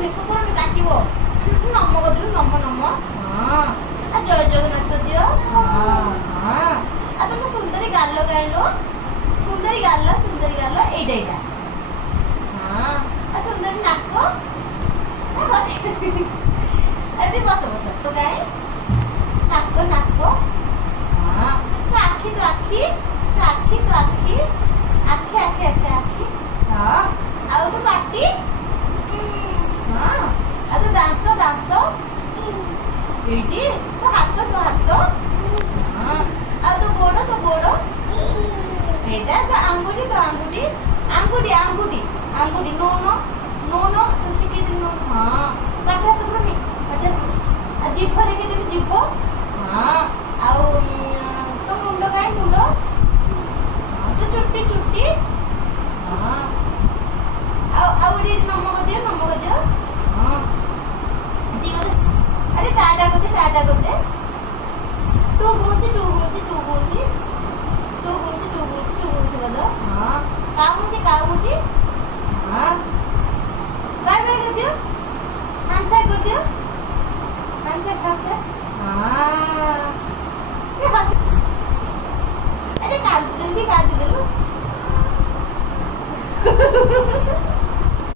ବେକ କରନି କାଟିବ। ନମ କରିଦେଲୁ ନମ ନମ। ହଁ ଆଉ ଜୟ ଜଗନ୍ନାଥ କରିଦିଅ। ହଁ ହଁ ଆଉ ତମ ସୁନ୍ଦରୀ ଗାଲ ଗାଇଲ। ସୁନ୍ଦରୀ ଗାଲ ଏଇଟା ଏଇଟା। ହଁ ଆଉ ସୁନ୍ଦରୀ ନାକ। ଏଠି ବସ ବସ ଗାଏ ନାକ ନାକ। ହଁ ତୋ ଆଖି ତୋ ଆଖି ତୋ ଆଖି ତୋ ଆଖି ଆଖି ଆଖି ଆଖି ଆଖି। ହଁ ଆଉ ତୋ ପାଟି। ହଁ ଆଉ ତୋ ଦାନ୍ତ ଦାନ୍ତ ଏଇଠି। ତୋ ହାତ ହଁ ଆଉ ତୋ ଗୋଡ଼ ଏଇଟା। ତୋ ଆଙ୍ଗୁଠି ଆଙ୍ଗୁଠି ଆଙ୍ଗୁଠି ଆଙ୍ଗୁଠି नो नो नो नो ଶିଖେଇଦେଲି नो। ହଁ ପାଟିରେ ହାତ ପୁରାନି ପାଟିରେ ଆଉ ଜିଭ ଦେଖେଇଦେଲି ଜିଭ। ହଁ ଆଉ ତୋ ମୁଣ୍ଡ କାଇଁ ମୁଣ୍ଡ। ହଁ ତୋ ଚୁଟି ହଁ ଆଉ ଏଠି ନମ କରିଦିଅ। ହଁ ଆରେ ଟାଟା କରିଦେ। ଟୁ ଘୁଷି କରିଦो। ହଁ କାଉ ମୁଛି। ହଁ ବାଏ ବାଏ କରିଦିଅ। ହ୍ୟାଣ୍ଡସେକ୍ କରିଦିଅ। ହ୍ୟାଣ୍ଡସେକ୍ ହଁ ଆରେ କାନ୍ଦିଦେଲୁ।